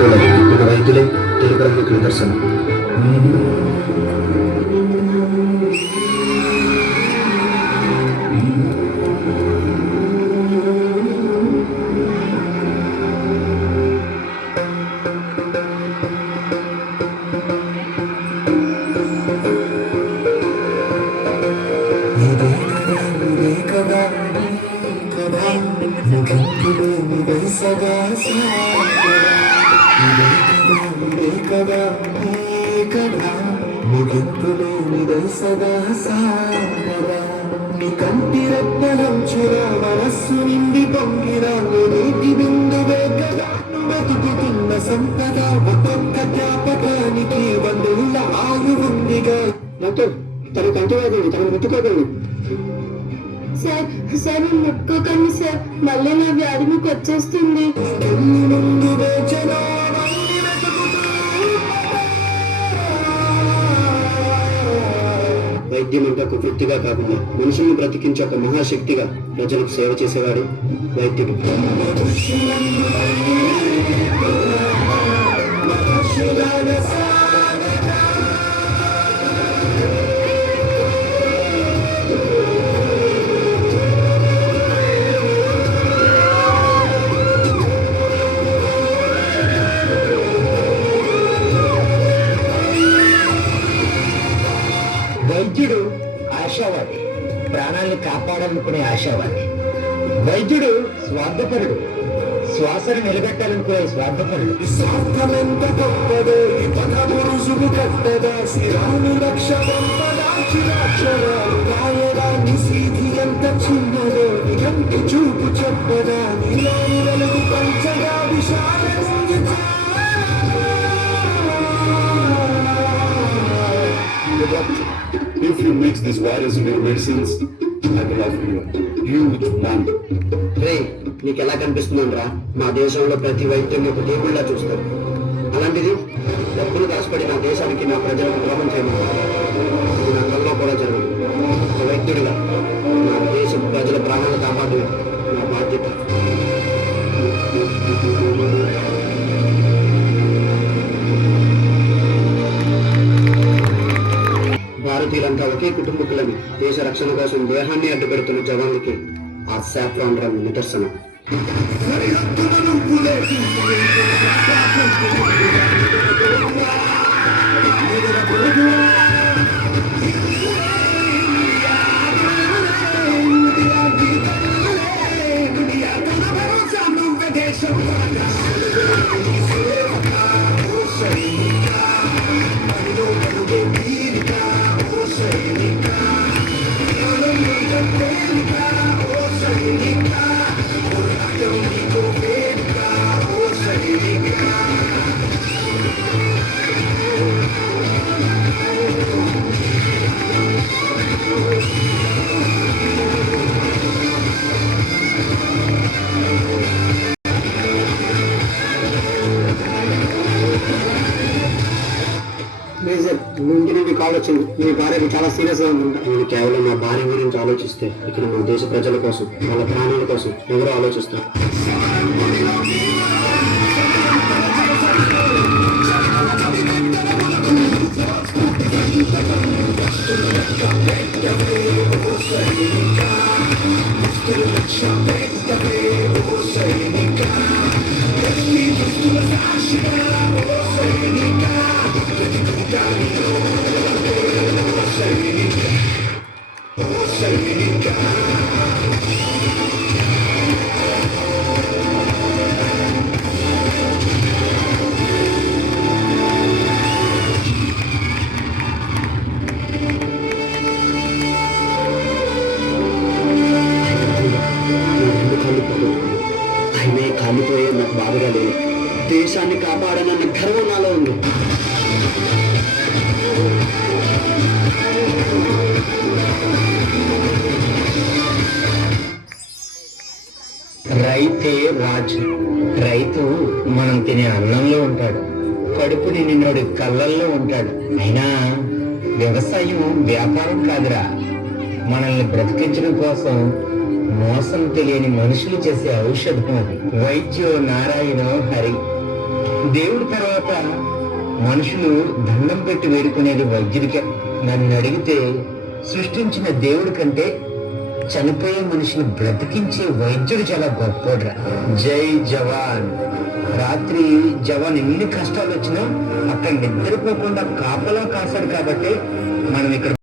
శత్రువులకు మన వైద్యులే తెలుగు రంగుకు నిదర్శనం. కంటి రత్నం చుర మనస్సు నిండి పొంగిన నీటి బిందువే కదా బతుకుతున్న సంపద ఒక్కొక్క జ్ఞాపకానికి వందేళ్ల ఆయువుందిగా. డాక్టర్ తన కంటివాదండి, తనను ముట్టుకోకండి. సార్ సార్ ముట్టుకోకండి సార్, మళ్ళీ నా వ్యాధి మీకు వచ్చేస్తుంది. వైద్యం అంటే ఒక వృత్తిగా కాకుండా మనుషుల్ని బ్రతికించే ఒక మహాశక్తిగా ప్రజలకు సేవ చేసేవాడు వైద్యుడు. వైద్యుడు ఆశావాది, ప్రాణాలను కాపాడాలనుకునే ఆశావాది. వైద్యుడు స్వార్థపరుడు, శ్వాసను నిలబెట్టాలనుకునే స్వార్థపరుడు. స్వార్థమెంత గొప్పదో ఈ పదము రుజువు కట్టదా, శిరాను రాయడాన్ని సీధి ఎంత చిన్నదో నిగంటి చూపు చెప్పదా, నీలోని వెలుగు పంచగా విశాల If you mix this virus in your medicines, I will offer you a huge money. రే, నీకు ఎలా కనిపిస్తున్నాను రా? మా దేశంలో ప్రతి వైద్యం ఒక దేవుళ్ళ చూస్తారు. అలాంటిది డబ్బులు దాచిపడి నా దేశానికి, నా ప్రజలకు ద్రోహం చేయమని ఇది నా కల్లో కూడా జరగదు. ఒక వైద్యుడిగా నా దేశ ప్రజల ప్రాణాలు కాపాడమే నా బాధ్యత. భారతీయులంతా ఒకే కుటుంబకులని దేశ రక్షణ కోసం దేహాన్ని అడ్డుపెడుతున్న జవాన్లకి ఆ సాఫ్రాన్ రంగు నిదర్శనం. కాల్ వచ్చింది. మీ భార్యకు చాలా సీరియస్ గా ఉందంట. నేను కేవలం నా భార్య గురించి ఆలోచిస్తే ఇక్కడ మన దేశ ప్రజల కోసం, వాళ్ళ ప్రాణాల కోసం ఎవరో ఆలోచిస్తారు. కాలిపోయే నాకు బాధగా లేదు. దేశాన్ని కాపాడాలన్న గర్వం నాలో ఉంది. రైతే రాజు. రైతు మనం తినే అన్నంలో ఉంటాడు, కడుపుని నిన్నోడి కళ్ళల్లో ఉంటాడు. అయినా వ్యవసాయం వ్యాపారం కాదురా, మనల్ని బ్రతికించడం కోసం మోసం తెలియని మనుషులు చేసే ఔషధం అది. వైద్యో నారాయణో హరి. దేవుడి తర్వాత మనుషులు దండం పెట్టి వేడుకునేది వైద్యుడికే. నన్ను అడిగితే సృష్టించిన దేవుడి కంటే చనిపోయే మనిషిని బ్రతికించే వైద్యుడు చాలా గొప్పోడ్రా. జై జవాన్. రాత్రి జవాన్ ఎన్ని కష్టాలు వచ్చినా అక్కడ నిద్రపోకుండా కాపలా కాశాడు కాబట్టి మనం ఇక్కడ